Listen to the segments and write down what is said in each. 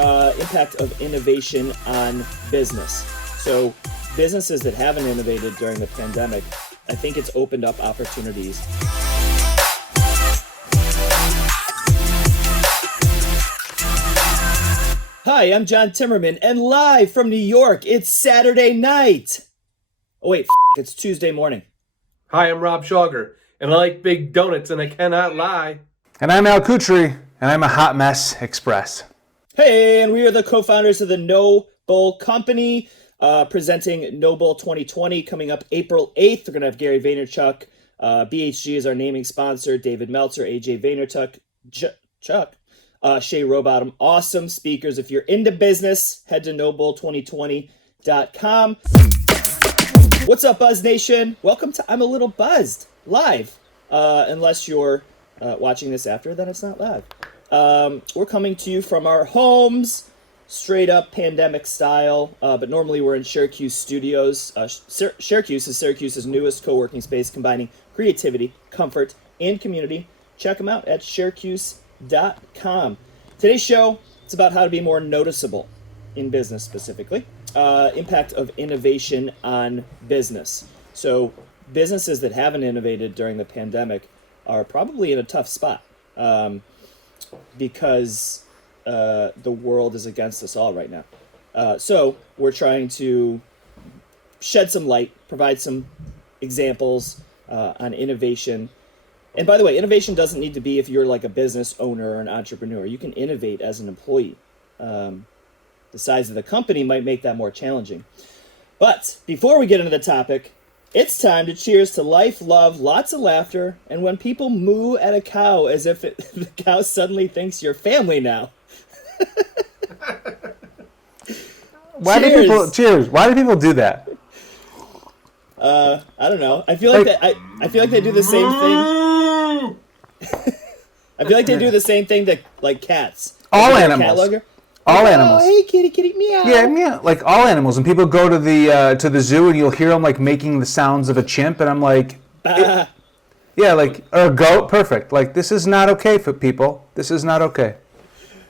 impact of innovation on business. So businesses that haven't innovated during the pandemic, I think it's opened up opportunities. Hi, I'm John Timmerman, and live from New York, it's Saturday night. Oh wait, it's Tuesday morning. Hi, I'm Rob Schauger, and I like big donuts, and I cannot lie. And I'm Al Kutri, and I'm a hot mess express. Hey, and we are the co-founders of the No Bull Company, presenting No Bull 2020 coming up April 8th. We're going to have Gary Vaynerchuk. BHG is our naming sponsor. David Meltzer, AJ Vaynerchuk, Chuck, Shay Rowbottom. Awesome speakers. If you're into business, head to nobull2020.com. What's up, Buzz Nation? Welcome to I'm a Little Buzzed live. Unless you're watching this after, then it's not live. We're coming to you from our homes, straight up pandemic style, but normally we're in Syracuse studios. Syracuse is Syracuse's newest co-working space combining creativity, comfort, and community. Check them out at syracuse.com. Today's show, it's about how to be more noticeable in business specifically. Impact of innovation on business. So businesses that haven't innovated during the pandemic are probably in a tough spot. Because the world is against us all right now. So we're trying to shed some light, provide some examples on innovation. And by the way, innovation doesn't need to be if you're like a business owner or an entrepreneur. You can innovate as an employee. The size of the company might make that more challenging. But before we get into the topic, it's time to cheers to life, love, lots of laughter, and when people moo at a cow as if the cow suddenly thinks you're family now. Why do people do that? I don't know. I feel like I feel like they do the same thing. I feel like they do the same thing that like cats. All animals. All animals. Oh, hey, kitty, meow. Yeah, meow. Like all animals. And people go to the zoo and you'll hear them like making the sounds of a chimp, and I'm like, yeah, like or a goat. Perfect. Like this is not okay for people. This is not okay.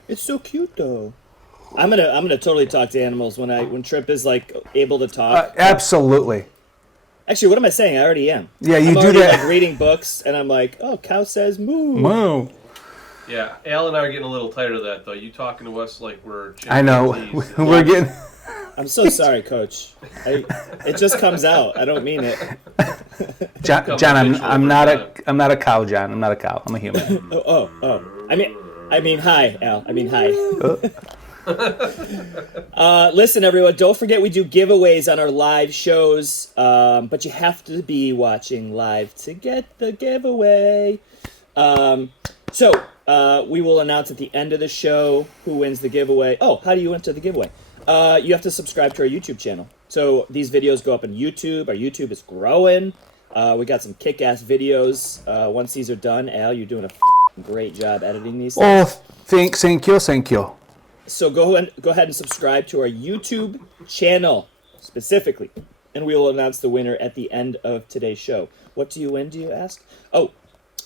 It's so cute though. I'm gonna totally talk to animals when Trip is like able to talk. Absolutely. Actually, what am I saying? I already am. Yeah, you I'm do already, that. like reading books, and I'm like, oh, cow says moo. Moo. Yeah, Al and I are getting a little tired of that, though. You talking to us like we're chimpanzees. I know. We're getting. I'm so sorry, Coach. It just comes out. I don't mean it. John, I'm not a cow, John. I'm not a cow. I'm a human. Oh. I mean, hi, Al. I mean, hi. Listen, everyone. Don't forget we do giveaways on our live shows, but you have to be watching live to get the giveaway. So we will announce at the end of the show who wins the giveaway. Oh, how do you enter the giveaway? You have to subscribe to our YouTube channel. So these videos go up on YouTube. Our YouTube is growing. We got some kick-ass videos. Once these are done, Al, you're doing a great job editing these things. Oh, thank you. So go ahead and subscribe to our YouTube channel specifically, and we will announce the winner at the end of today's show. What do you win, do you ask? Oh,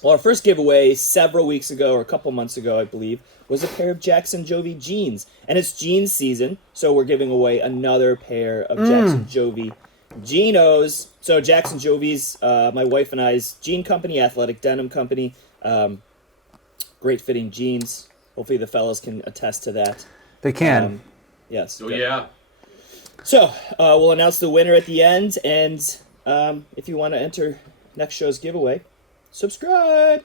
well, our first giveaway several weeks ago, or a couple months ago, I believe, was a pair of Jackson Jovi jeans. And it's jeans season, so we're giving away another pair of Jackson Jovi Genos. So Jackson Jovi's my wife and I's jean company, athletic denim company. Great fitting jeans. Hopefully the fellas can attest to that. They can. Yes. Oh, yeah. So we'll announce the winner at the end, and if you want to enter next show's giveaway, subscribe.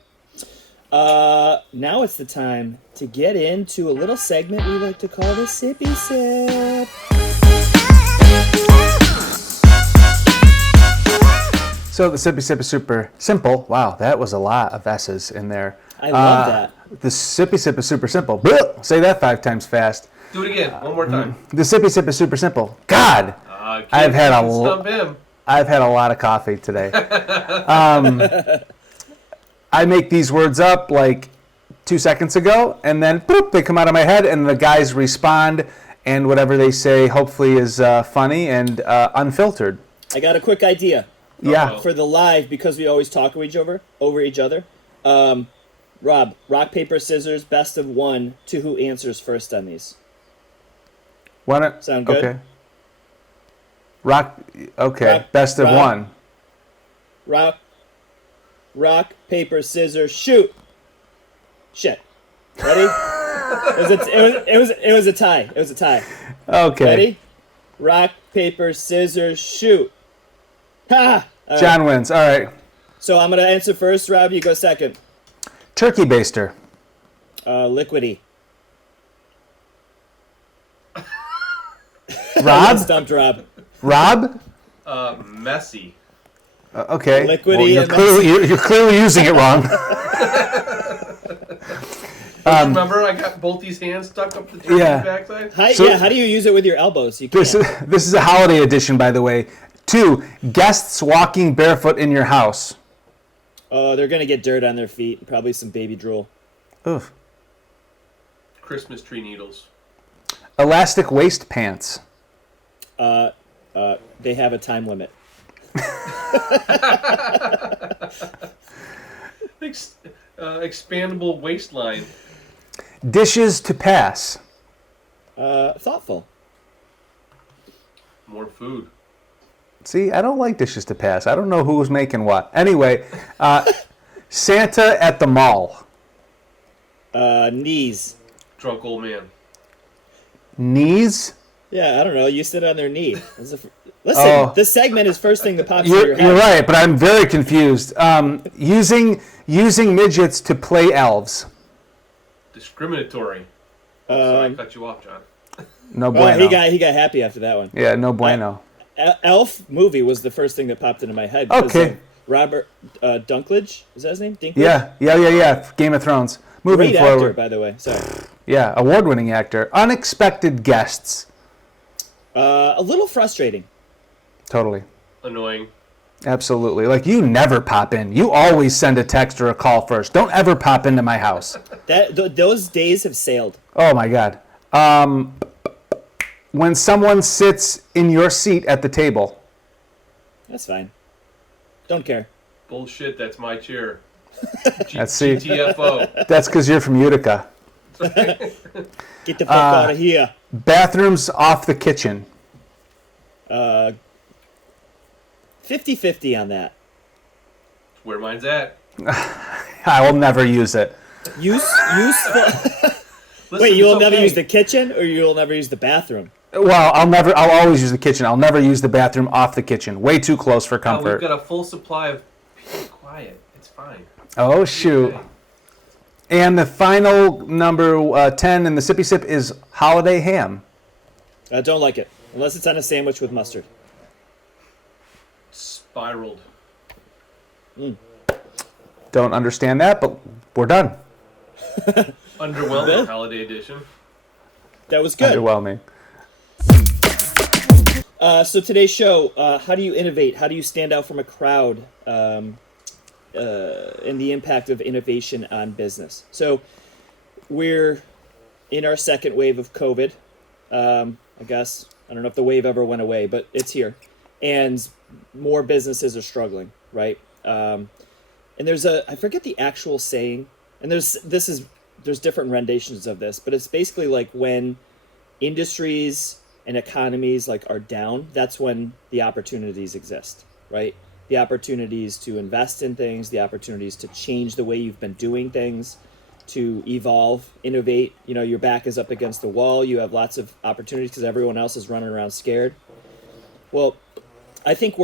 Now it's the time to get into a little segment we like to call the Sippy Sip. So the Sippy Sip is super simple. Wow, that was a lot of S's in there. I love that. The Sippy Sip is super simple. Say that 5 times fast. Do it again, one more time. The Sippy Sip is super simple. God, I've had a lot of coffee today. I make these words up like 2 seconds ago, and then boop, they come out of my head, and the guys respond, and whatever they say hopefully is funny and unfiltered. I got a quick idea. Yeah. For the live, because we always talk to each other. Rob, rock, paper, scissors, best of one to who answers first on these. Why not? Sound good? Okay. Rock. Okay. Rock, Best of rock. one. Rock, paper, scissors, shoot. Shit. Ready? It was a tie. It was a tie. Okay. Ready? Rock, paper, scissors, shoot. Ha! All right. John wins. All right. So I'm gonna answer first. Rob, you go second. Turkey baster. Liquidy. Rob. Stumped Rob. Rob. Messy. Okay. Liquidy you're and you're clearly using it wrong. Remember, I got both these hands stuck up the turkey's backside? How do you use it with your elbows? You can't. This is a holiday edition, by the way. 2, guests walking barefoot in your house. Oh, they're gonna get dirt on their feet. Probably some baby drool. Oof. Christmas tree needles. Elastic waist pants. They have a time limit. Expandable waistline. Dishes to pass. Thoughtful. More food. See, I don't like dishes to pass. I don't know who's making what. Anyway, Santa at the mall. Knees. Drunk old man. Knees? Yeah, I don't know. You sit on their knee. Listen, this segment is first thing that pops into your head. You're right, but I'm very confused. Using midgets to play elves. Discriminatory. Sorry, I cut you off, John. No bueno. He got happy after that one. Yeah, no bueno. Elf movie was the first thing that popped into my head. Okay. Robert Dunklage, is that his name? Dinklage? Yeah. Game of Thrones. Moving Great forward. actor, by the way. Sorry. Yeah, award-winning actor. Unexpected guests. A little frustrating. Totally. Annoying. Absolutely. Like, you never pop in. You always send a text or a call first. Don't ever pop into my house. Those days have sailed. Oh, my God. When someone sits in your seat at the table. That's fine. Don't care. Bullshit, that's my chair. See. GTFO. That's because you're from Utica. Get the fuck out of here. Bathrooms off the kitchen. 50-50 on that. Where mine's at. I will never use it. Useful. Listen, Wait, you'll it's never okay. use the kitchen, or you'll never use the bathroom? Well, I'll always use the kitchen. I'll never use the bathroom off the kitchen. Way too close for We've comfort. got a full supply of peace and quiet. It's fine. Oh, shoot. Okay. And the final number 10 in the Sippy Sip is holiday ham. I don't like it, unless it's on a sandwich with mustard. Spiraled. Don't understand that, but we're done. Underwhelming holiday edition. That was good. Underwhelming. So today's show, how do you innovate? How do you stand out from a crowd? And the impact of innovation on business. So we're in our second wave of COVID. I guess, I don't know if the wave ever went away, but it's here. And more businesses are struggling, right? And there's I forget the actual saying, and there's different renditions of this, but it's basically like when industries and economies are down, that's when the opportunities exist, right? The opportunities to invest in things, the opportunities to change the way you've been doing things, to evolve, innovate. Your back is up against the wall. You have lots of opportunities because everyone else is running around scared. Well, I think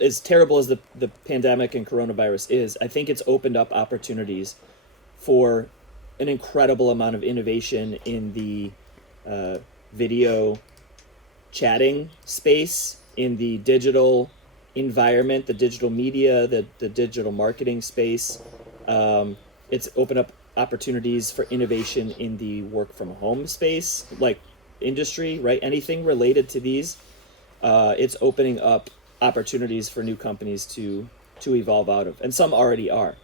as terrible as the pandemic and coronavirus is, I think it's opened up opportunities for an incredible amount of innovation in the video chatting space, in the digital environment, the digital media, the digital marketing space. It's opened up opportunities for innovation in the work from home space, like industry, right? Anything related to these, it's opening up opportunities for new companies to evolve out of, and some already are.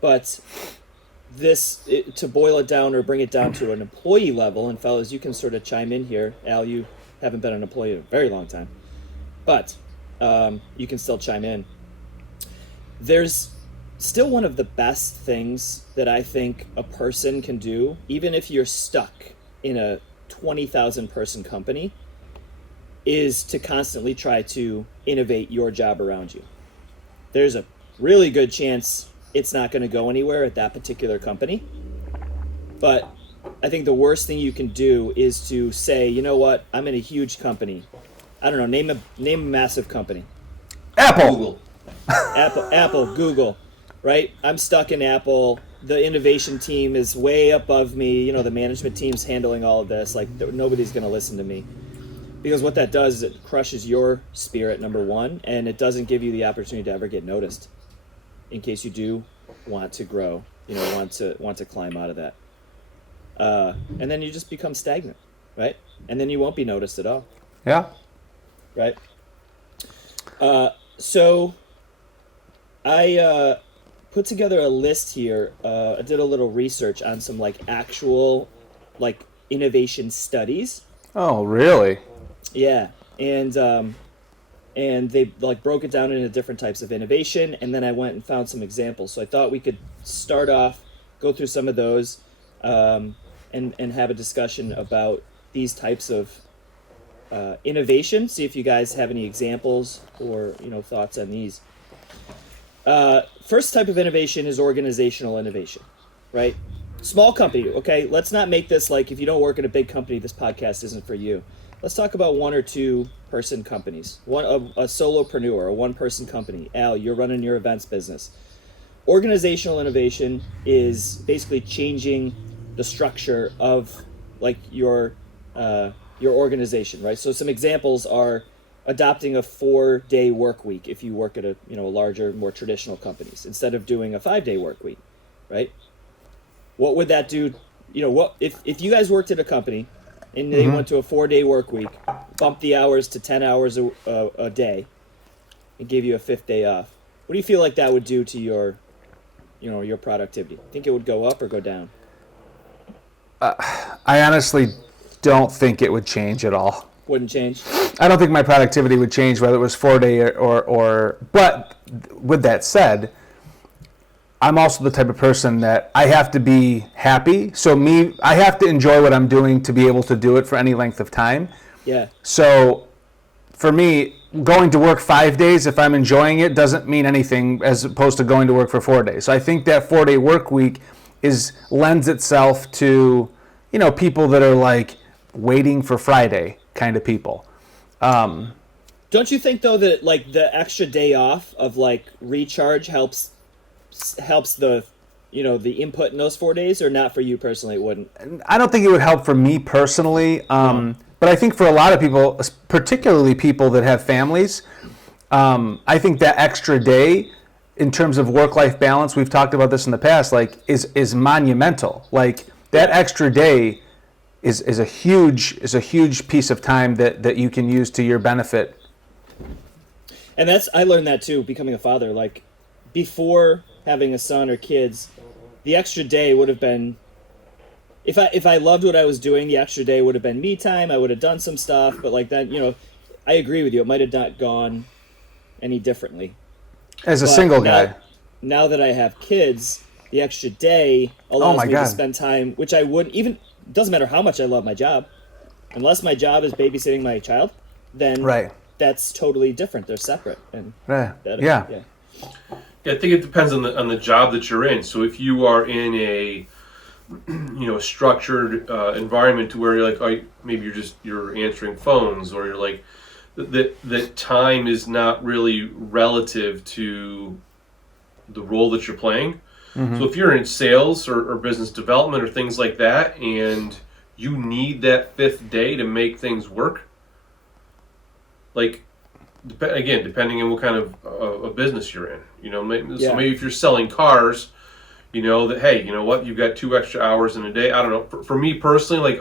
But to boil it down or bring it down to an employee level, and fellas, you can sort of chime in here. Al, you haven't been an employee in a very long time, but you can still chime in. There's still one of the best things that I think a person can do, even if you're stuck in a 20,000 person company, is to constantly try to innovate your job around you. There's a really good chance it's not going to go anywhere at that particular company. But I think the worst thing you can do is to say, you know what, I'm in a huge company. I don't know, name a massive company. Apple. Apple, Google, right? I'm stuck in Apple. The innovation team is way above me. You know, the management team's handling all of this. Like, nobody's going to listen to me. Because what that does is it crushes your spirit, number one, and it doesn't give you the opportunity to ever get noticed in case you do want to grow, you know, want to climb out of that. And then you just become stagnant, right? And then you won't be noticed at all. Yeah. Right? So I put together a list here. I did a little research on some like actual like innovation studies. Oh, really? Yeah, and they like broke it down into different types of innovation, and then I went and found some examples. So I thought we could start off, go through some of those, and have a discussion about these types of innovation. See if you guys have any examples or thoughts on these. First type of innovation is organizational innovation, right? Small company, okay? Let's not make this like if you don't work at a big company, this podcast isn't for you. Let's talk about 1 or 2 person companies. A solopreneur, a one-person company. Al, you're running your events business. Organizational innovation is basically changing the structure of like your organization, right? So some examples are adopting a 4-day work week if you work at a larger, more traditional companies instead of doing a 5-day work week, right? What would that do? What if you guys worked at a company and they went to a 4-day work week, bumped the hours to 10 hours a day, and gave you a 5th day off? What do you feel like that would do to your productivity? Think it would go up or go down? I honestly don't think it would change at all. Wouldn't change? I don't think my productivity would change whether it was 4-day or. But with that said, I'm also the type of person that I have to be happy. So I have to enjoy what I'm doing to be able to do it for any length of time. Yeah. So for me, going to work 5 days, if I'm enjoying it, doesn't mean anything as opposed to going to work for 4 days. So I think that 4-day work week lends itself to, people that are like waiting for Friday kind of people. Don't you think though that like the extra day off of like recharge helps the the input in those 4 days, or not for you personally? It wouldn't. I don't think it would help for me personally, but I think for a lot of people, particularly people that have families, I think that extra day in terms of work-life balance, we've talked about this in the past, like is monumental. Like that extra day is a huge piece of time that you can use to your benefit. And I learned that too, becoming a father. Like before having a son or kids, the extra day would have been, if I loved what I was doing, the extra day would have been me time. I would have done some stuff, but like that, I agree with you. It might have not gone any differently. As a single guy. Now that I have kids, the extra day allows me to spend time, which I wouldn't even, doesn't matter how much I love my job. Unless my job is babysitting my child, then that's totally different. They're separate. And Yeah, I think it depends on the job that you're in. So if you are in a structured environment to where you're like, maybe you're answering phones, or you're like that time is not really relative to the role that you're playing. Mm-hmm. So if you're in sales or business development or things like that, and you need that 5th day to make things work, like again, depending on what kind of a business you're in, so maybe if you're selling cars, that, hey, you know what, you've got 2 extra hours in a day. I don't know. For me personally, like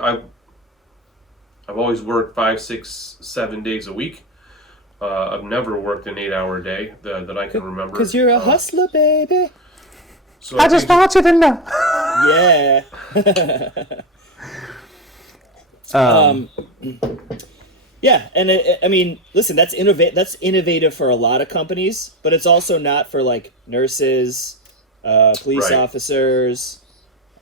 I've always worked 5, 6, 7 days a week. I've never worked an 8-hour day that I can remember. Because you're a hustler, baby. So I just want you to know. Yeah. Yeah, and listen, that's innovative for a lot of companies, but it's also not for like nurses, police Right. officers,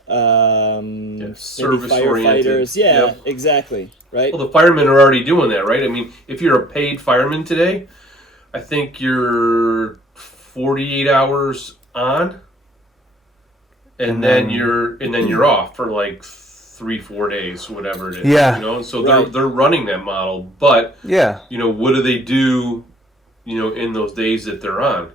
maybe Service-oriented. firefighters. Yeah, Yep. exactly. Right. Well, the firemen are already doing that, right? I mean, if you're a paid fireman today, I think you're 48 hours on, and then you're off for like 3-4 days, whatever it is. Yeah. You know, so Right. they're running that model, but Yeah. you know, what do they do? You know, in those days that they're on.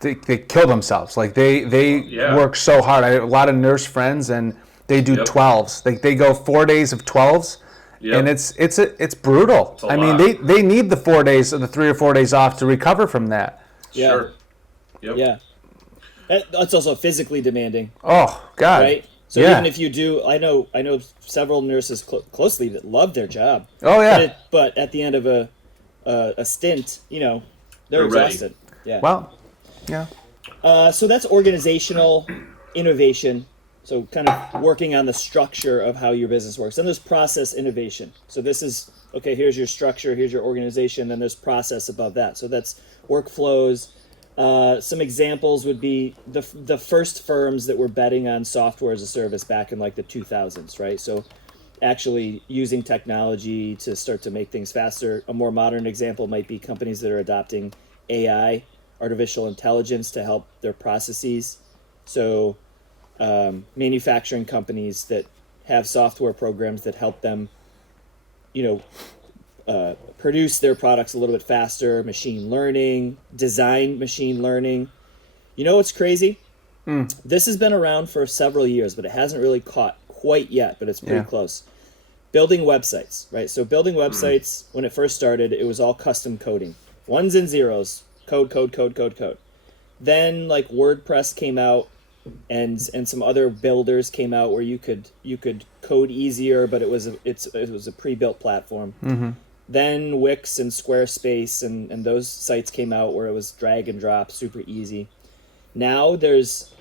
They kill themselves. Like they Yeah. work so hard. I have a lot of nurse friends, and they do Yep. 12s. They go 4 days of 12s, Yep. and it's brutal. It's a I mean, lot. they need the 4 days or the 3 or 4 days off to recover from that. Yeah. Sure. Yep. Yeah. That's also physically demanding, Oh God. right? So Yeah. even if you do, I know several nurses closely that love their job. Oh yeah. But at the end of a stint, you know, they're They're ready. exhausted. Yeah. Well. Yeah. So that's organizational innovation. So kind of working on the structure of how your business works. Then there's process innovation. So this is, okay, here's your structure, here's your organization, then there's process above that. So that's workflows. Some examples would be the first firms that were betting on software as a service back in like the 2000s, right? So actually using technology to start to make things faster. A more modern example might be companies that are adopting AI, artificial intelligence, to help their processes. So manufacturing companies that have software programs that help them, you know, produce their products a little bit faster, machine learning, design machine learning. You know what's crazy? This has been around for several years, but it hasn't really caught quite yet, but it's pretty close. Building websites, right? So building websites, when it first started, it was all custom coding. Ones and zeros, code. Then like WordPress came out, and some other builders came out where you could code easier, but it was a pre-built platform. Mm-hmm. Then Wix and Squarespace and those sites came out where it was drag and drop, super easy. Now there's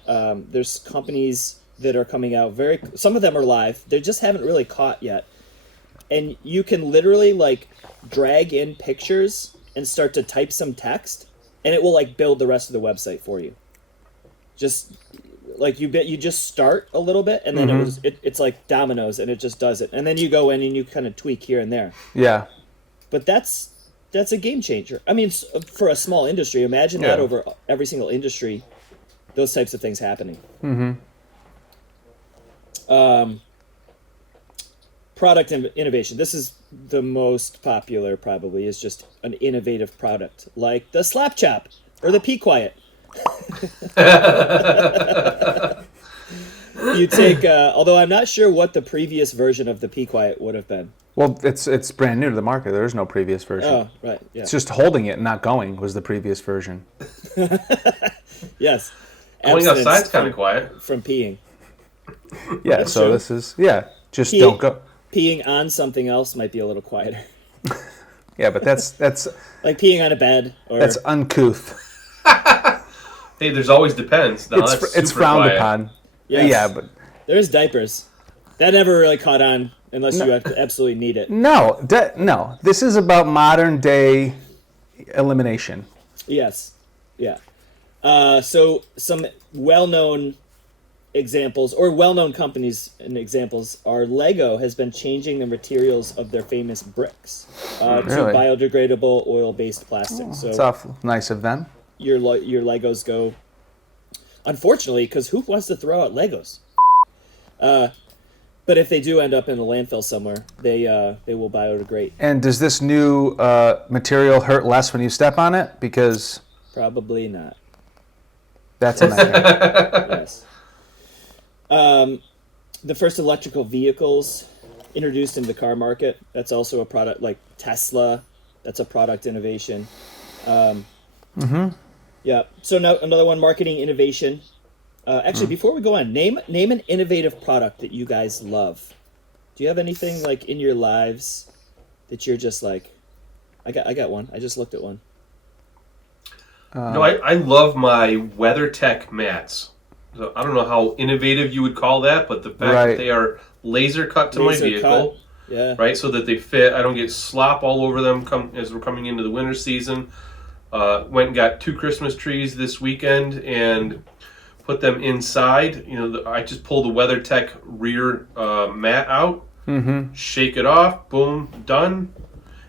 companies that are coming out, some of them are live. They just haven't really caught yet. And you can literally like drag in pictures and start to type some text, and it will like build the rest of the website for you. Just like you just start a little bit, and then it's like dominoes, and it just does it. And then you go in and you kind of tweak here and there. Yeah. But that's a game changer. I mean, for a small industry, imagine that over every single industry, those types of things happening. Product innovation. This is the most popular, probably, is just an innovative product, like the Slap Chop or the Be Quiet. You take, although I'm not sure what the previous version of the Be Quiet would have been. Well, it's brand new to the market. There is no previous version. Oh, right. Yeah. It's just holding it and not going was the previous version. Yes. Going Abstinence outside's kind of quiet. from peeing. Yeah, That's so true. this is, just Pee- don't go. Peeing on something else might be a little quieter. Yeah, but that's Like peeing on a bed or that's uncouth. Hey, there's always depends. No, It's that's super frowned quiet. upon. Yes. Yeah, but there's diapers. That never really caught on unless you absolutely need it. no. This is about modern day elimination. Yes. Yeah. So some well-known examples or well-known companies and examples are Lego has been changing the materials of their famous bricks to Really? biodegradable oil-based plastic. So It's awful nice of them. your Legos go. Unfortunately, because who wants to throw out Legos? But if they do end up in a landfill somewhere, they will biodegrade. And does this new material hurt less when you step on it? Because Probably not. that's a nightmare. Yes. The first electrical vehicles introduced into the car market. That's also a product like Tesla. That's a product innovation. Yeah. So now another one, marketing innovation. Actually, before we go on, name an innovative product that you guys love. Do you have anything like in your lives that you're just like, I got one. I just looked at one. No, I love my WeatherTech mats. So I don't know how innovative you would call that, but the fact Right. that they are laser cut to Laser my vehicle, cut. Yeah. right, so that they fit. I don't get slop all over them as we're coming into the winter season. Went and got 2 Christmas trees this weekend and put them inside. I just pulled the WeatherTech rear mat out, shake it off, boom, done.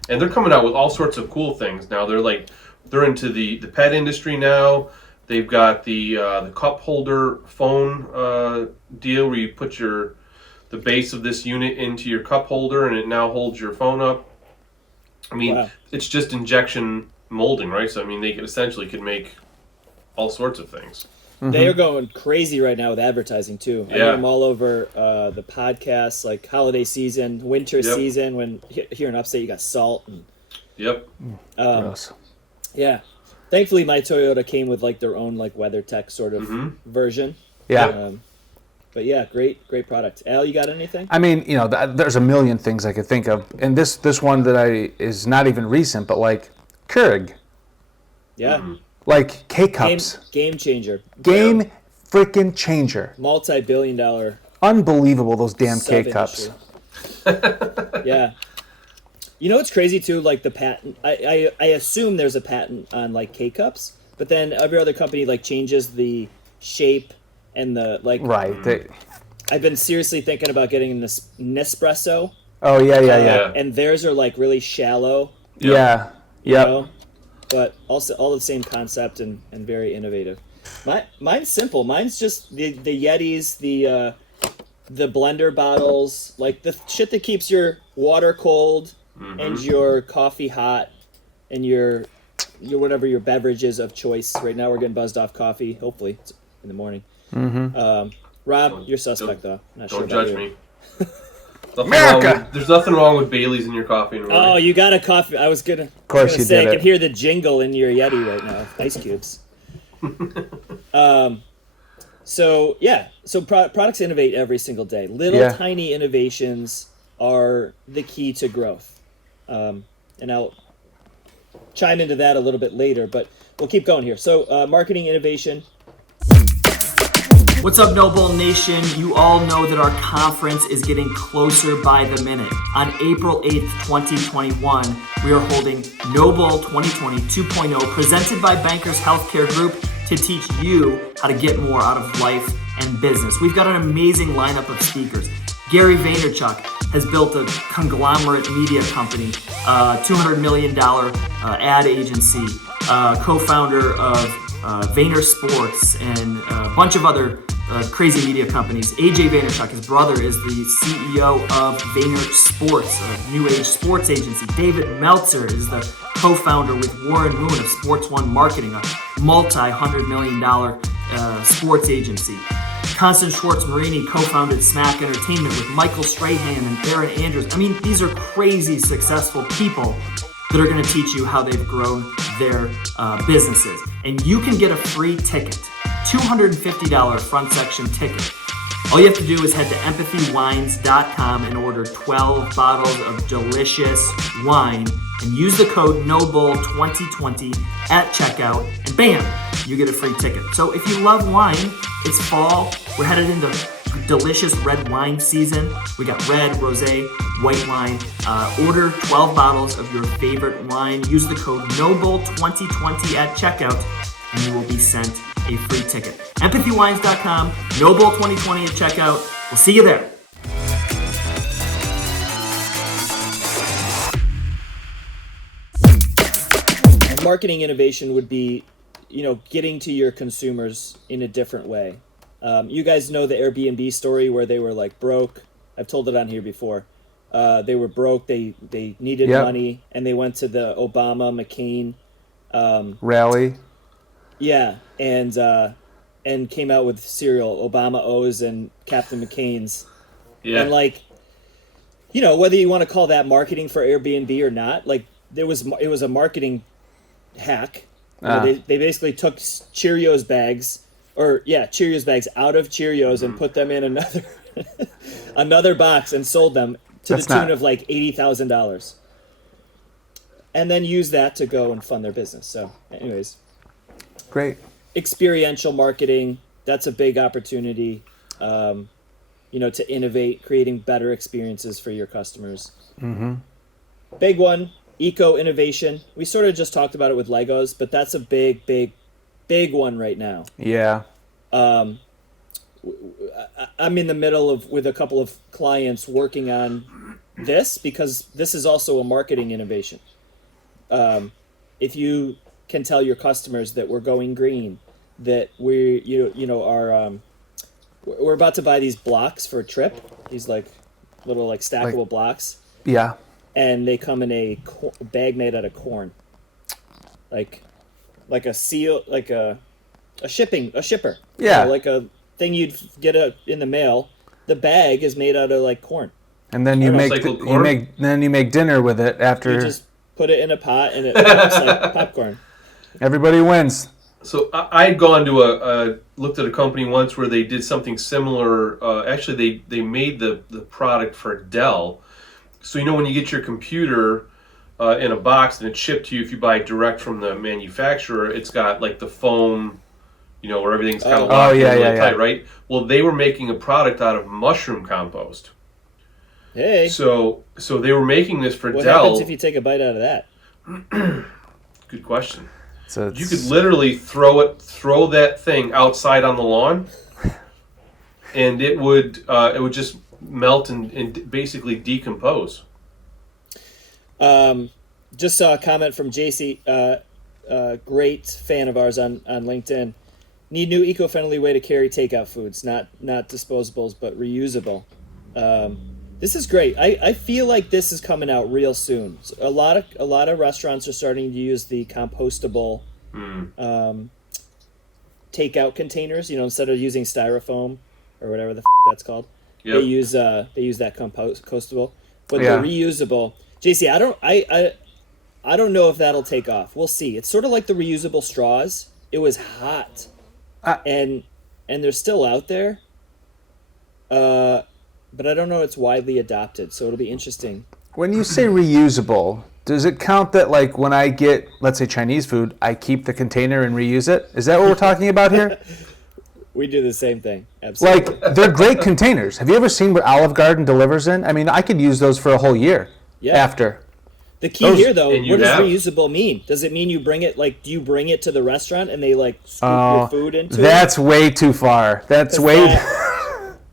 And they're coming out with all sorts of cool things now. They're into the pet industry now. They've got the cup holder phone deal where you put the base of this unit into your cup holder and it now holds your phone up. I mean, wow. It's just injection molding, right? So I mean, they could make all sorts of things. They are going crazy right now with advertising too. I hear them all over the podcasts, like holiday season, winter season. When here in Upstate, you got salt. And, Gross. Yeah. Thankfully, my Toyota came with like their own like WeatherTech sort of version. Yeah. But yeah, great product. Al, you got anything? I mean, there's a million things I could think of, and this one that is not even recent, but like Keurig. Yeah. Like K-Cups. Game changer. Game freaking changer. Multi-billion-dollar. Unbelievable, those damn K-Cups. Yeah. You know what's crazy too? Like the patent. I assume there's a patent on like K-Cups, but then every other company like changes the shape and the like. Right. I've been seriously thinking about getting this Nespresso. Oh yeah. And theirs are like really shallow. Yeah. Yeah. But also all the same concept and very innovative. Mine's simple. Mine's just the Yetis, the blender bottles, like the shit that keeps your water cold and your coffee hot and your whatever your beverage is of choice. Right now we're getting buzzed off coffee. Hopefully it's in the morning. Rob, you're suspect though. Not don't sure judge me. There's nothing wrong with Bailey's in your coffee in the morning. Oh, you got a coffee. I was gonna say I can hear the jingle in your Yeti right now. Ice cubes. So products innovate every single day. Little tiny innovations are the key to growth. And I'll chime into that a little bit later, but we'll keep going here. So marketing innovation. What's up, Noble Nation? You all know that our conference is getting closer by the minute. On April 8th, 2021, we are holding Noble 2020 2.0 presented by Bankers Healthcare Group to teach you how to get more out of life and business. We've got an amazing lineup of speakers. Gary Vaynerchuk has built a conglomerate media company, $200 million ad agency, co-founder of Vayner Sports and a bunch of other crazy media companies. AJ Vaynerchuk, his brother, is the CEO of Vayner Sports, a new age sports agency. David Meltzer is the co-founder with Warren Moon of Sports One Marketing, a multi-$100 million sports agency. Constance Schwartz-Marini co-founded Smack Entertainment with Michael Strahan and Aaron Andrews. I mean, these are crazy successful people that are going to teach you how they've grown their businesses. And you can get a free ticket, $250 front section ticket. All you have to do is head to empathywines.com and order 12 bottles of delicious wine and use the code NOBLE2020 at checkout, and bam, you get a free ticket. So if you love wine, it's fall, we're headed into delicious red wine season. We got red, rosé, white wine. Order 12 bottles of your favorite wine. Use the code NOBLE2020 at checkout, and you will be sent a free ticket. empathywines.com, NOBLE2020 at checkout. We'll see you there. Marketing innovation would be, getting to your consumers in a different way. You guys know the Airbnb story where they were like broke. I've told it on here before. They were broke. They needed money, and they went to the Obama McCain rally. Yeah, and came out with cereal, Obama O's and Captain McCain's. Yeah. And whether you want to call that marketing for Airbnb or not, it was a marketing hack. They basically took Cheerios bags out of Cheerios and put them in another box and sold them to the tune of $80,000. And then use that to go and fund their business. So anyways. Great. Experiential marketing, that's a big opportunity, to innovate, creating better experiences for your customers. Big one, eco innovation. We sort of just talked about it with Legos, but that's a big one right now. Yeah. I'm in the middle of with a couple of clients working on this because this is also a marketing innovation. If you can tell your customers that we're going green, that we're we're about to buy these blocks for a trip, these like little like stackable blocks, Yeah. and they come in a bag made out of corn, like a seal, like a shipper. Yeah. Like a thing you'd get in the mail. The bag is made out of like corn. And then you make Recycled corn? you make dinner with it after. You just put it in a pot and it pops like popcorn. Everybody wins. So I'd gone to looked at a company once where they did something similar. Actually, they made the product for Dell. So when you get your computer in a box and it's shipped to you, if you buy it direct from the manufacturer, it's got like the foam, where everything's kind of locked in really tight, right? Well, they were making a product out of mushroom compost. Hey. So they were making this for What Dell. happens if you take a bite out of that? Good question. So You could literally throw that thing outside on the lawn, and it would just melt and basically decompose. Just saw a comment from JC, great fan of ours on LinkedIn. Need new eco-friendly way to carry takeout foods, not disposables, but reusable. This is great. I feel like this is coming out real soon. So a lot of restaurants are starting to use the compostable takeout containers. Instead of using styrofoam or whatever the that's called, Yep. they use that compostable. But the reusable, JC, I don't know if that'll take off. We'll see. It's sort of like the reusable straws. It was hot, and they're still out there. But I don't know it's widely adopted, so it'll be interesting. when you say reusable, does it count that like when I get, let's say, Chinese food, I keep the container and reuse it? Is that what we're talking about here? We do the same thing. Absolutely. Like, they're great containers. Have you ever seen what Olive Garden delivers in? I mean, I could use those for a whole year after. The key here, though, and you what does have. reusable mean? Does it mean you bring it, like, do you bring it to the restaurant and they, like, scoop your food into it? That's way too far. That's way...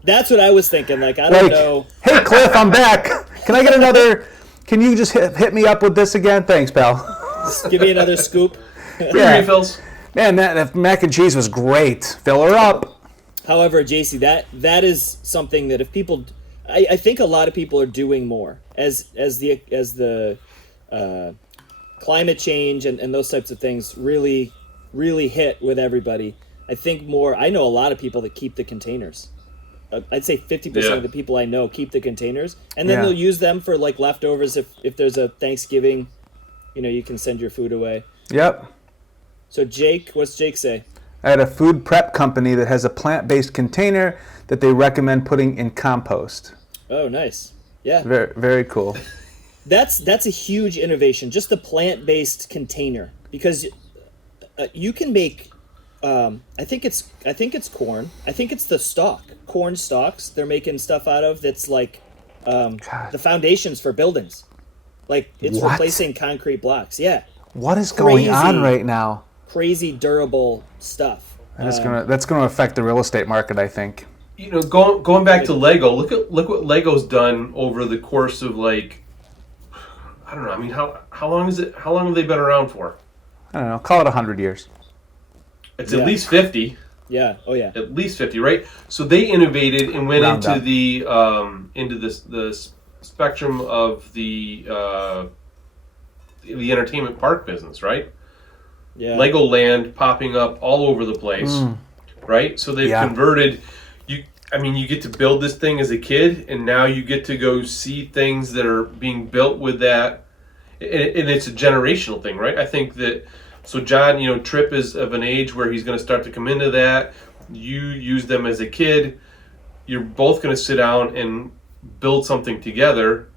That's what I was thinking. Like, I don't know. Hey, Cliff, I'm back. Can I get another... Can you just hit me up with this again? Thanks, pal. Just give me another scoop. Yeah. Refills. Man, that mac and cheese was great. Fill her up. However, JC, that is something that if people... I think a lot of people are doing more as the climate change and those types of things really hit with everybody. I think more. I know a lot of people that keep the containers. I'd say 50% of the people I know keep the containers, and then they'll use them for like leftovers if there's a Thanksgiving. You can send your food away. Yep. So Jake, what's Jake say? I had a food prep company that has a plant-based container that they recommend putting in compost. Oh, nice. Yeah. Very, very cool. That's a huge innovation, just the plant-based container, because you can make. I think it's corn. I think it's the corn stalks. They're making stuff out of that's like the foundations for buildings. Like it's replacing concrete blocks. Yeah. What is going on right now? Crazy durable stuff. That's gonna affect the real estate market, I think. Going back to Lego, look what Lego's done over the course of like, I don't know. I mean, how long is it? How long have they been around for? I don't know. Call it 100 years. It's at least 50. Yeah. Oh yeah. At least 50, right? So they innovated and went Round up. into the spectrum of the entertainment park business, right? Yeah. Legoland popping up all over the place, right? So they've converted. You get to build this thing as a kid, and now you get to go see things that are being built with that, and it's a generational thing, right? I think that. So John, Tripp is of an age where he's going to start to come into that. You use them as a kid. You're both going to sit down and build something together,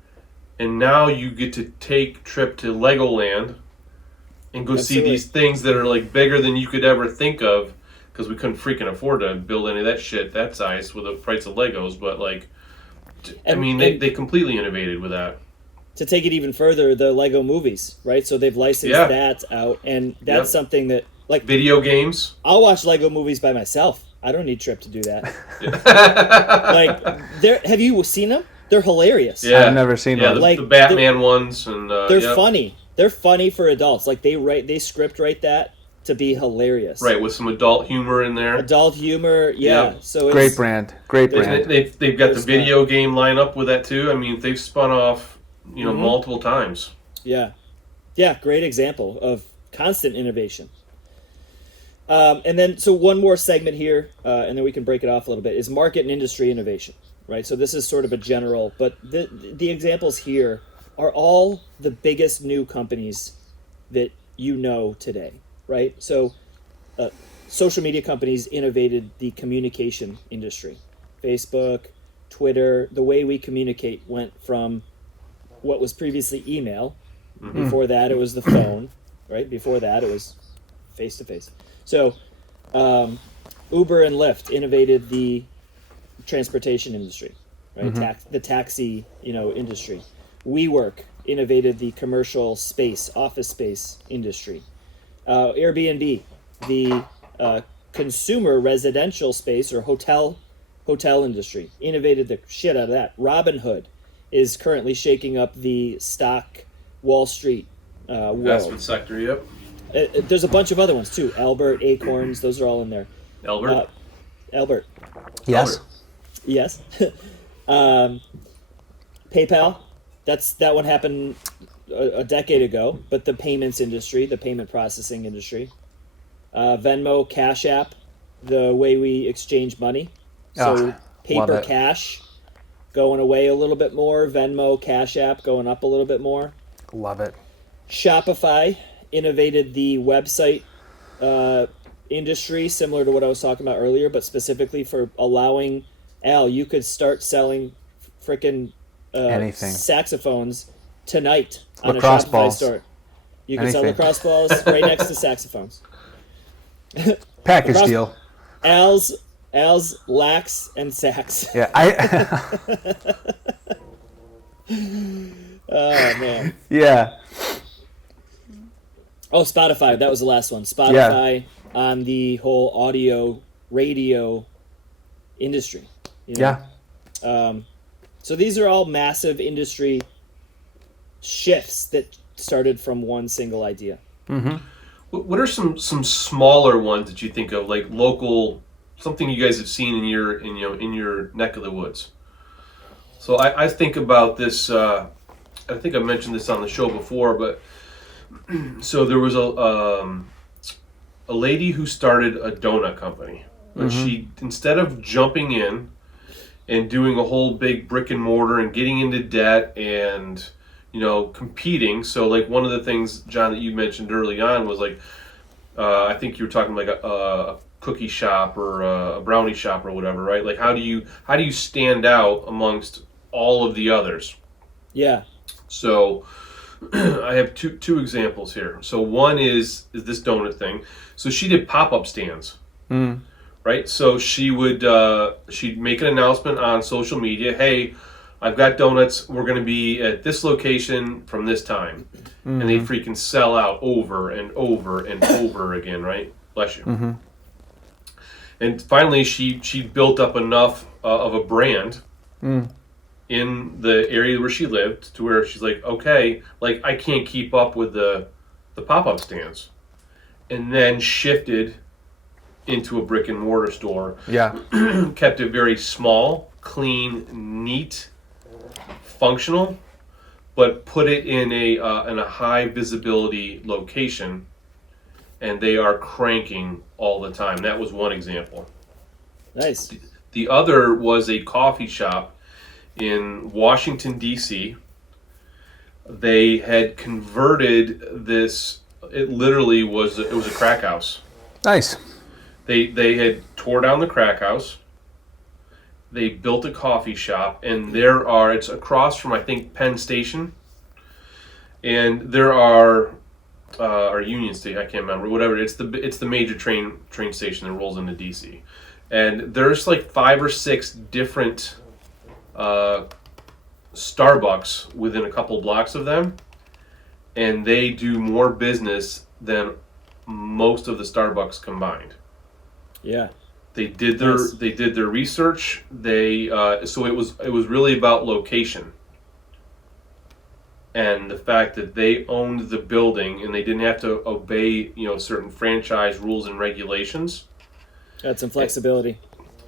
and now you get to take Tripp to Legoland and go see these things that are like bigger than you could ever think of, because we couldn't freaking afford to build any of that shit that size with the price of Legos. But like, they completely innovated with that. to take it even further, the Lego movies, right? So they've licensed that out, and that's something that, like, video games. I'll watch Lego movies by myself. I don't need Trip to do that. Like, have you seen them? They're hilarious. Yeah, I've never seen them. The Batman ones, and they're funny. They're funny for adults. Like, they script write that to be hilarious. Right, with some adult humor in there. Adult humor, yeah. Yep. So great brand. They've got the video game lineup with that too. I mean, they've spun off, multiple times. Yeah, great example of constant innovation. And then, so one more segment here, and then we can break it off a little bit, is market and industry innovation, right? So this is sort of a general, but the examples here are all the biggest new companies that you know today, right? So social media companies innovated the communication industry. Facebook, Twitter, the way we communicate went from what was previously email. Mm-hmm. Before that, it was the phone, right? Before that, it was face-to-face. So Uber and Lyft innovated the transportation industry, right? Mm-hmm. The taxi, industry. WeWork innovated the commercial space, office space industry. Airbnb, the consumer residential space or hotel industry, innovated the shit out of that. Robinhood is currently shaking up the stock Wall Street world. Investment sector, yep. There's a bunch of other ones too. Albert, Acorns, those are all in there. Albert? Albert. Yes. Albert. Yes. PayPal, that one happened a decade ago, but the payments industry, the payment processing industry. Venmo, Cash App, the way we exchange money. So paper cash going away a little bit more. Venmo, Cash App going up a little bit more. Love it. Shopify innovated the website industry, similar to what I was talking about earlier, but specifically for allowing, you could start selling frickin' anything. Saxophones tonight on lacrosse a Shopify balls. store. You can Anything. sell lacrosse balls right next to saxophones. Package deal. Al's, Lax, and Sax. Yeah, Oh, man. Yeah. Oh, Spotify. That was the last one. Spotify on the whole audio, radio industry. Yeah. So these are all massive industry shifts that started from one single idea. Mm-hmm. What are some smaller ones that you think of, like local, something you guys have seen in your neck of the woods? So I think about this. I think I mentioned this on the show before, but so there was a lady who started a donut company, but she, instead of jumping in and doing a whole big brick and mortar and getting into debt and competing. So like one of the things, John, that you mentioned early on was like, I think you were talking like a cookie shop or a brownie shop or whatever, right? Like how do you stand out amongst all of the others? Yeah. So I have two examples here. So one is this donut thing. So she did pop-up stands. Right? So she would she'd make an announcement on social media, hey, I've got donuts, we're going to be at this location from this time. And they freaking sell out over and over and over again, right? Bless you. And finally, she built up enough of a brand in the area where she lived to where she's like, okay, like I can't keep up with the pop-up stands. And then shifted into a brick and mortar store. Yeah. Kept it very small, clean, neat, functional, but put it in a high visibility location, and they are cranking all the time. That was one example. Nice. The other was a coffee shop in Washington, D.C. They had converted this. It literally was a crack house. Nice. They had tore down the crack house. They built a coffee shop, and it's across from, I think, Penn Station. And there are or Union Station, I can't remember, whatever. It's the major train station that rolls into DC. And there's like 5 or 6 different Starbucks within a couple blocks of them, and they do more business than most of the Starbucks combined. Yeah. They did their research. So it was really about location, and the fact that they owned the building and they didn't have to obey certain franchise rules and regulations. That's some flexibility.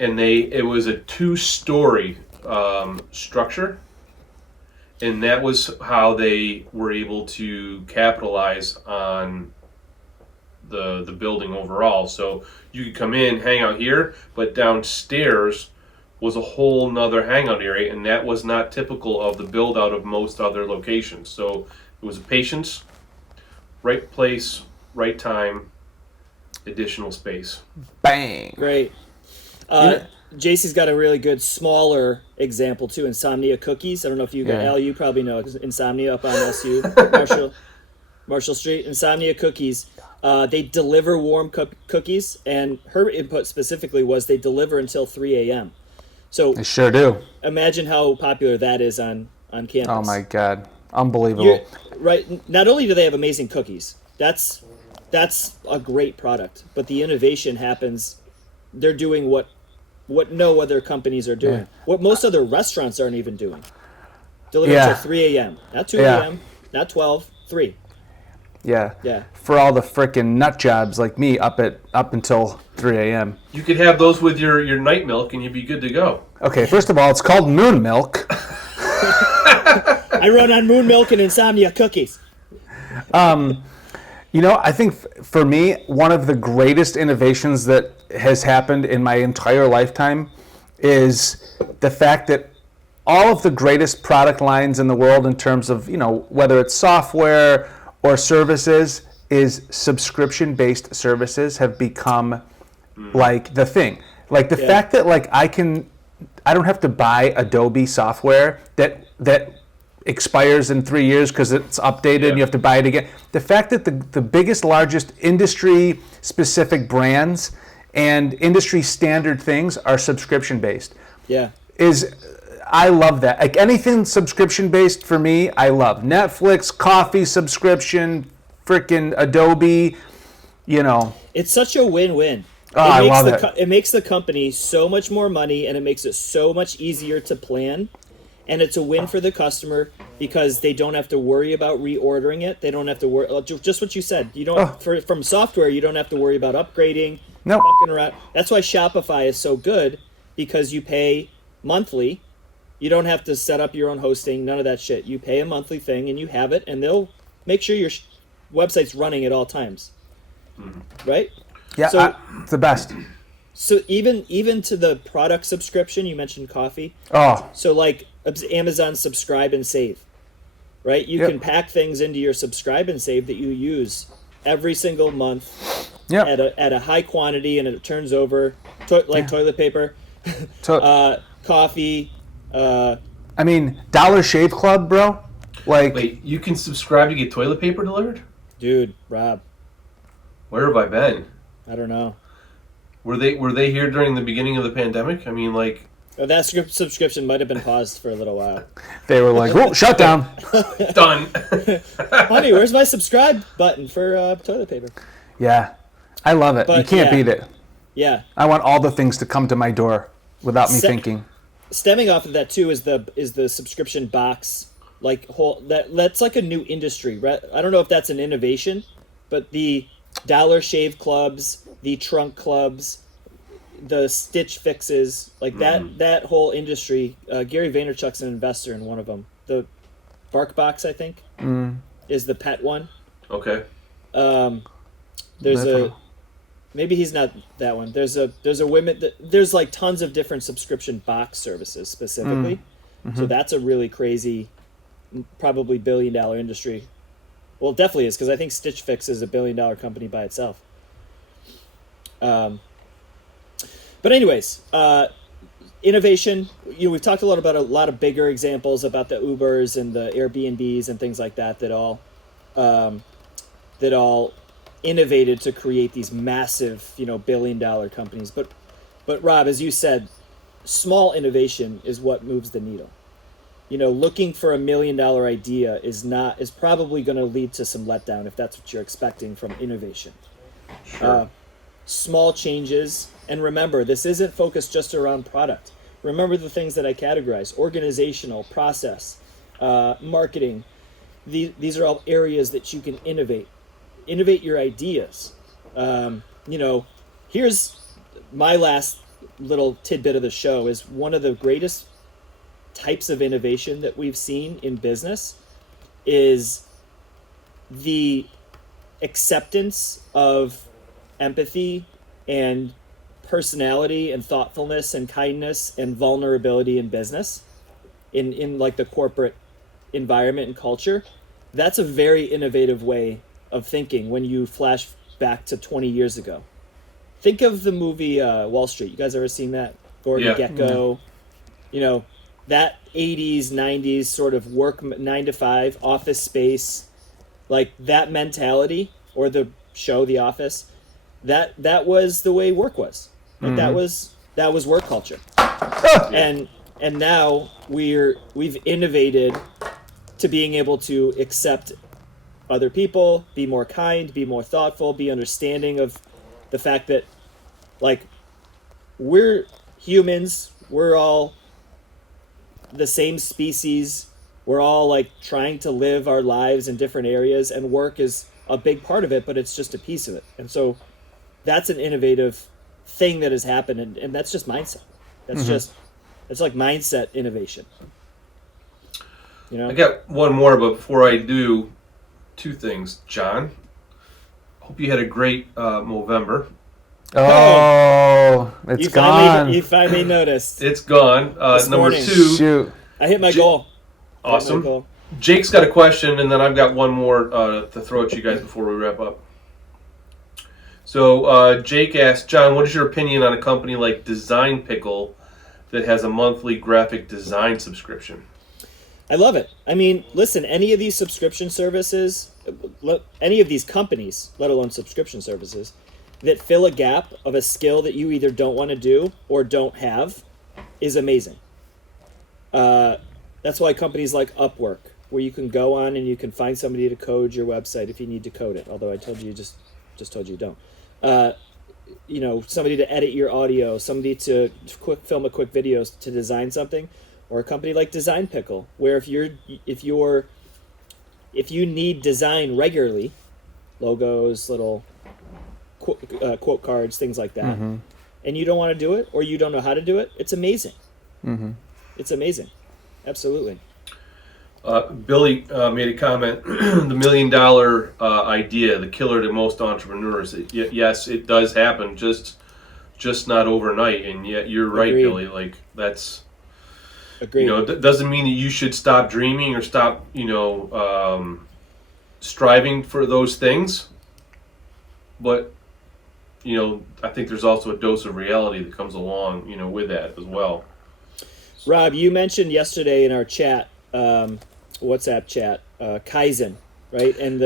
And it was a 2-story structure, and that was how they were able to capitalize on the building overall. So you could come in, hang out here, but downstairs was a whole nother hangout area, and that was not typical of the build out of most other locations. So it was patience, right place, right time, additional space. Bang. Great. JC's got a really good smaller example too. Insomnia Cookies. I don't know if you got Al. You probably know Insomnia up on SU Marshall Street. Insomnia Cookies. They deliver warm cookies, and her input specifically was they deliver until 3 a.m. So they sure do. Imagine how popular that is on campus. Oh my God, unbelievable! Right. Not only do they have amazing cookies, that's a great product, but the innovation happens. They're doing what no other companies are doing. What most other restaurants aren't even doing. Deliver until 3 a.m. Not 2 a.m. Not 12. 3. Yeah. Yeah. For all the frickin' nut jobs like me up until 3 a.m. You could have those with your night milk and you'd be good to go. Okay, first of all, it's called Moon Milk. I run on Moon Milk and Insomnia Cookies. I think for me, one of the greatest innovations that has happened in my entire lifetime is the fact that all of the greatest product lines in the world in terms of, whether it's software or services, is subscription-based services have become like the thing. Like the fact that I don't have to buy Adobe software that expires in 3 years because it's updated and you have to buy it again. The fact that the biggest, largest industry-specific brands and industry standard things are subscription-based. Yeah. I love that. Like anything subscription-based for me, I love. Netflix, coffee subscription, freaking Adobe, It's such a win-win. I love it. It makes the company so much more money, and it makes it so much easier to plan. And it's a win for the customer because they don't have to worry about reordering it. They don't have to worry. Just what you said. You don't from software. You don't have to worry about upgrading. No. Fucking around. That's why Shopify is so good, because you pay monthly. You don't have to set up your own hosting. None of that shit. You pay a monthly thing and you have it, and they'll make sure your website's running at all times. Right? Yeah, So, it's the best. so even to the product subscription, you mentioned coffee. Oh, So like Amazon Subscribe and Save, right? You can pack things into your Subscribe and Save that you use every single month at a high quantity, and it turns over toilet paper, coffee. Dollar Shave Club, bro. Wait, you can subscribe to get toilet paper delivered? Dude, Rob, Where have I been? I don't know. Were they here during the beginning of the pandemic? That subscription might have been paused for a little while. They were like, "Whoa, shut down." Done. Honey, where's my subscribe button for toilet paper? Yeah, I love it. But, you can't beat it. Yeah. I want all the things to come to my door without me thinking. Stemming off of that too is the subscription box, that's like a new industry. Right? I don't know if that's an innovation, but the Dollar Shave Clubs, the trunk clubs, the Stitch Fixes, that whole industry. Gary Vaynerchuk's an investor in one of them. The BarkBox, I think, is the pet one. Okay. Maybe he's not that one. There's a women. There's like tons of different subscription box services specifically. So that's a really crazy, probably $1 billion industry. Well, it definitely is, because I think Stitch Fix is a $1 billion company by itself. But anyways, innovation. We've talked about a lot of bigger examples about the Ubers and the Airbnbs and things like that all innovated to create these massive, $1 billion companies. But Rob, as you said, small innovation is what moves the needle. looking for $1 million idea is probably going to lead to some letdown if that's what you're expecting from innovation. Sure. Small changes, and remember, this isn't focused just around product. Remember the things that I categorize: organizational, process, marketing. These are all areas that you can innovate your ideas. Here's my last little tidbit of the show is one of the greatest types of innovation that we've seen in business is the acceptance of empathy and personality and thoughtfulness and kindness and vulnerability in business in like the corporate environment and culture. That's a very innovative way of thinking when you flash back to 20 years ago. Think of the movie Wall Street. You guys ever seen that? Gordon Gekko. That 80s, 90s sort of work 9 to 5 office space, like that mentality, or the show The Office, that was the way work was. Like that was work culture. And now we've innovated to being able to accept other people, be more kind, be more thoughtful, be understanding of the fact that, like, we're humans, we're all the same species, we're all like trying to live our lives in different areas, and work is a big part of it, but it's just a piece of it. And so that's an innovative thing that has happened, and that's just mindset. It's like mindset innovation. I got one more, but before I do, 2 things. John, hope you had a great Movember. Oh, it's gone. You finally noticed. It's gone. Number morning. 2. Shoot. I hit my goal. Awesome. Jake's got a question, and then I've got one more to throw at you guys before we wrap up. So Jake asked, John, what is your opinion on a company like Design Pickle that has a monthly graphic design subscription? I love it. I mean, listen, any of these subscription services, any of these companies, let alone subscription services, that fill a gap of a skill that you either don't want to do or don't have is amazing. That's why companies like Upwork, where you can go on and you can find somebody to code your website if you need to code it, although I told you just told you don't. Somebody to edit your audio, somebody to film a quick video to design something, or a company like Design Pickle, where if you need design regularly, logos, little quote cards, things like that, and you don't want to do it, or you don't know how to do it, it's amazing. It's amazing. Absolutely. Billy made a comment, the $1 million idea, the killer to most entrepreneurs. Yes, it does happen, just not overnight. And yet you're right, Agreed. Billy. Like, that's, Agreed. That doesn't mean that you should stop dreaming or stop, striving for those things. But, I think there's also a dose of reality that comes along, with that as well. Rob, you mentioned yesterday in our chat, WhatsApp chat, Kaizen, right? And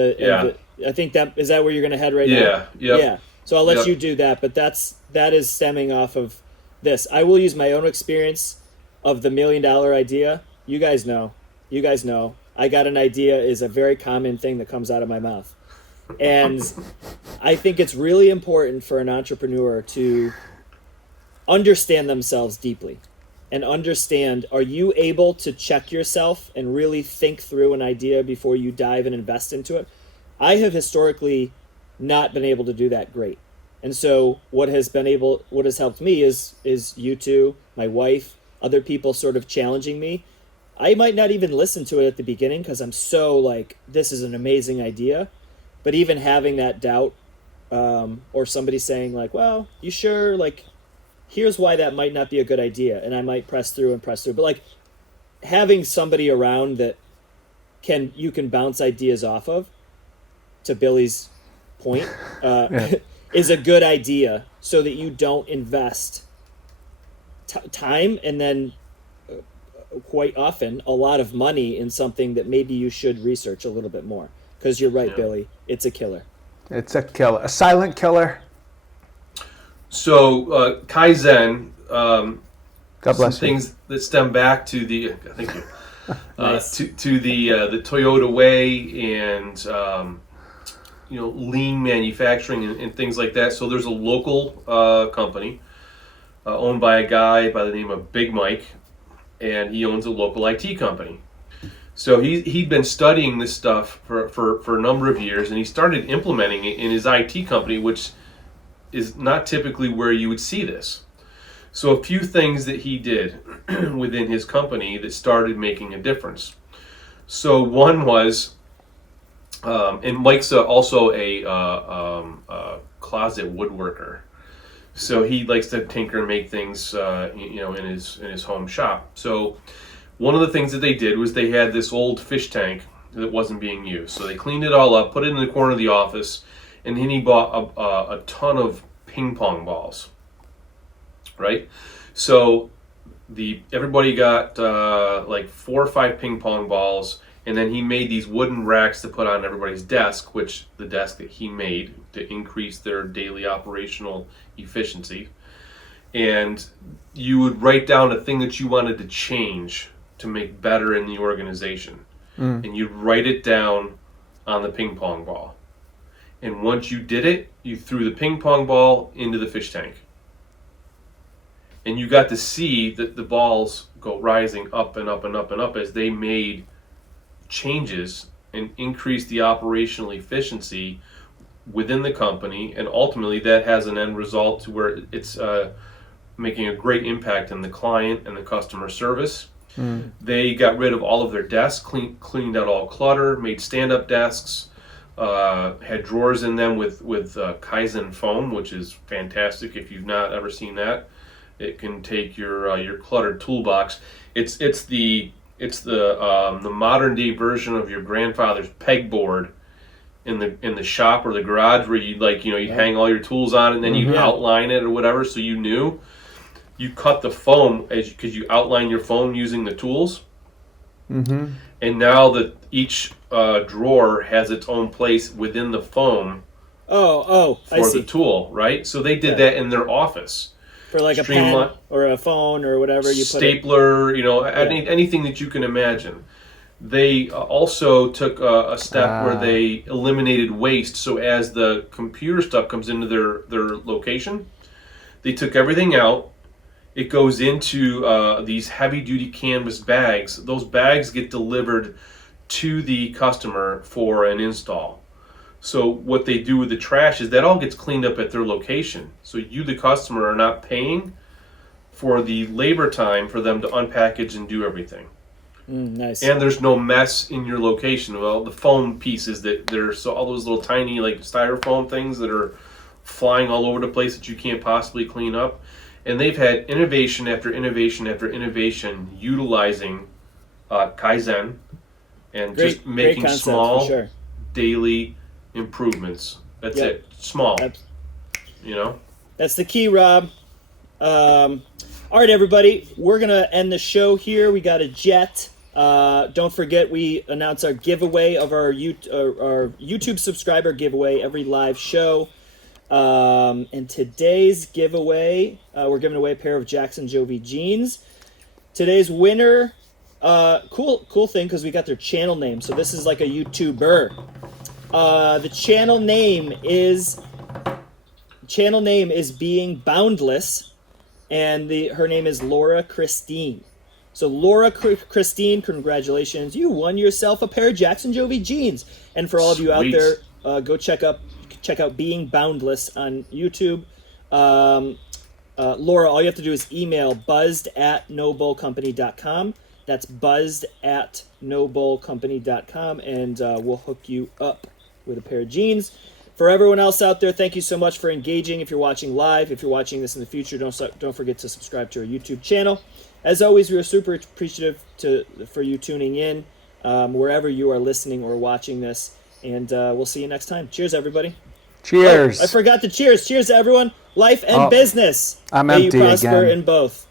I think that is that where you're going to head right now? Yeah. So I'll let you do that, but that is stemming off of this. I will use my own experience of the $1 million idea. You guys know. I got an idea is a very common thing that comes out of my mouth. And I think it's really important for an entrepreneur to understand themselves deeply. And understand, are you able to check yourself and really think through an idea before you dive and invest into it? I have historically not been able to do that great. And so what has helped me is you two, my wife, other people sort of challenging me. I might not even listen to it at the beginning because I'm so like, this is an amazing idea. But even having that doubt, or somebody saying like, well, you sure? Like, here's why that might not be a good idea, and I might press through. But like having somebody around that you can bounce ideas off of, to Billy's point, is a good idea, so that you don't invest time and then quite often a lot of money in something that maybe you should research a little bit more. Because you're right, Billy, it's a killer. It's a killer, a silent killer. So Kaizen, God bless some things that stem back to the, thank you, Nice. to the Toyota way and lean manufacturing and things like that. So there's a local company owned by a guy by the name of Big Mike, and he owns a local IT company. So he'd been studying this stuff for a number of years, and he started implementing it in his IT company, which is not typically where you would see this. So a few things that he did within his company that started making a difference. So one was, and Mike's also a closet woodworker. So he likes to tinker and make things, in his home shop. So one of the things that they did was they had this old fish tank that wasn't being used. So they cleaned it all up, put it in the corner of the office, and then he bought a ton of ping pong balls. Right, so everybody got like 4 or 5 ping pong balls, and then he made these wooden racks to put on everybody's desk, which the desk that he made to increase their daily operational efficiency. And you would write down a thing that you wanted to change to make better in the organization, and you'd write it down on the ping pong ball. And once you did it, you threw the ping pong ball into the fish tank. And you got to see that the balls go rising up and up and up and up as they made changes and increased the operational efficiency within the company. And ultimately that has an end result to where it's making a great impact in the client and the customer service. They got rid of all of their desks, cleaned out all clutter, made stand-up desks, had drawers in them with Kaizen foam, which is fantastic if you've not ever seen that. It can take your cluttered toolbox. It's the modern day version of your grandfather's pegboard in the shop or the garage, where you'd hang all your tools on and then you outline it or whatever, so you knew. You cut the foam because you outline your foam using the tools. And now that each drawer has its own place within the foam. For the tool, right? So they did that in their office. For like a pen or a phone or whatever you stapler, anything that you can imagine. They also took a step where they eliminated waste. So as the computer stuff comes into their location, they took everything out. It goes into these heavy-duty canvas bags. Those bags get delivered to the customer for an install. So what they do with the trash is that all gets cleaned up at their location. So you, the customer, are not paying for the labor time for them to unpackage and do everything. Nice. And there's no mess in your location. Well, the foam pieces all those little tiny like styrofoam things that are flying all over the place that you can't possibly clean up. And they've had innovation after innovation after innovation utilizing Kaizen and just making concept, small for sure. daily improvements. That's it. Small. That's the key, Rob. All right, everybody. We're going to end the show here. We got a jet. Don't forget, we announce our giveaway of our YouTube subscriber giveaway every live show. And today's giveaway, we're giving away a pair of Jackson Jovi jeans. Today's winner, cool thing, because we got their channel name. So this is like a YouTuber. The channel name is Being Boundless, and her name is Laura Christine. So Laura Christine, congratulations! You won yourself a pair of Jackson Jovi jeans. And for all of you out there, go check out Being Boundless on YouTube. Laura, all you have to do is email buzzed@nobullcompany.com. That's buzzed@nobullcompany.com, and we'll hook you up with a pair of jeans. For everyone else out there, thank you so much for engaging. If you're watching live, if you're watching this in the future, don't forget to subscribe to our YouTube channel. As always, we are super appreciative for you tuning in wherever you are listening or watching this, and we'll see you next time. Cheers, everybody. Cheers. I forgot to cheers. Cheers to everyone. Life and business. I'm May empty you prosper again. in both.